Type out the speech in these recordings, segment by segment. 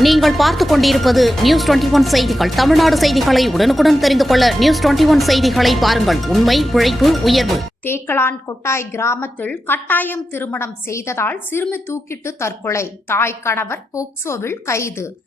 நீங்கள் பார்த்துக் கொண்டிருப்பது நியூஸ் டுவெண்டி ஒன் செய்திகள். தமிழ்நாடு செய்திகளை உடனுக்குடன் தெரிந்து கொள்ள நியூஸ் டுவெண்டி ஒன் செய்திகளை பாருங்கள். உண்மை உழைப்பு உயர்வு. தேக்கலான் கொட்டாய் கிராமத்தில் கட்டாயம் திருமணம் செய்ததால் சிறுமி தூக்கிட்டு தற்கொலை. தாய் கணவர் போக்சோவில் கைது.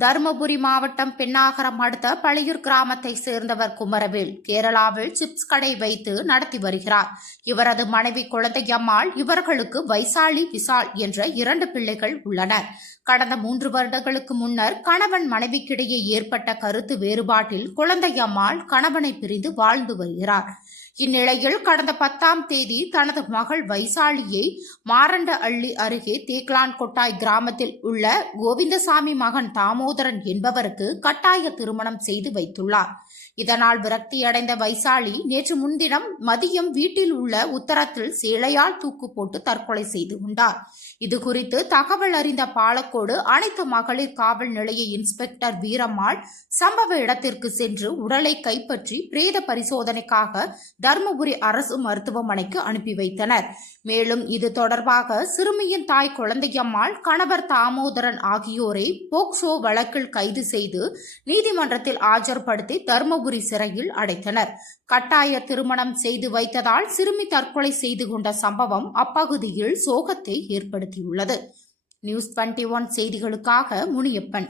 தருமபுரி மாவட்டம் பெண்ணாகரம் அடுத்த பழையூர் கிராமத்தை சேர்ந்தவர் குமரவேல். கேரளாவில் சிப்ஸ் கடை வைத்து நடத்தி வருகிறார். இவரது மனைவி குழந்தையம்மாள் இவர்களுக்கு வைசாலி விசால் என்ற இரண்டு பிள்ளைகள் உள்ளனர். கடந்த மூன்று வருடங்களுக்கு முன்னர் கணவன் மனைவிக்கிடையே ஏற்பட்ட கருத்து வேறுபாட்டில் குழந்தையம்மாள் கணவனை பிரிந்து வாழ்ந்து வருகிறார். இந்நிலையில் கடந்த பத்தாம் தேதி தனது மகள் வைசாலியை மாரண்ட அள்ளி அருகே தேக்லான் கொட்டாய் கிராமத்தில் உள்ள கோவிந்தசாமி மகன் தாமோதரன் என்பவருக்கு கட்டாய திருமணம் செய்து வைத்துள்ளார். இதனால் விரக்தியடைந்த வைசாலி நேற்று முன்தினம் மதியம் வீட்டில் உள்ள உத்தரத்தில் சேலையால் தூக்கு போட்டு தற்கொலை செய்து கொண்டார். இது குறித்து தகவல் அறிந்த பாலக்கோடு அனைத்து மகளிர் காவல் நிலைய இன்ஸ்பெக்டர் வீரம்மாள் சம்பவ இடத்திற்கு சென்று உடலை கைப்பற்றி பிரேத பரிசோதனைக்காக தருமபுரி அரசு மருத்துவமனைக்கு அனுப்பி வைத்தனர். மேலும் இது தொடர்பாக சிறுமியின் தாய் குழந்தையம்மாள் கணவர் தாமோதரன் ஆகியோரை போக்சோ வழக்கில் கைது செய்து நீதிமன்றத்தில் ஆஜர்படுத்தி தருமபுரி சிறையில் அடைத்தனர். கட்டாய திருமணம் செய்து வைத்ததால் சிறுமி தற்கொலை செய்து கொண்ட சம்பவம் அப்பகுதியில் சோகத்தை ஏற்படுத்தியுள்ளது. நியூஸ் டுவெண்ட்டி ஒன் செய்திகளுக்காக முனியப்பன்.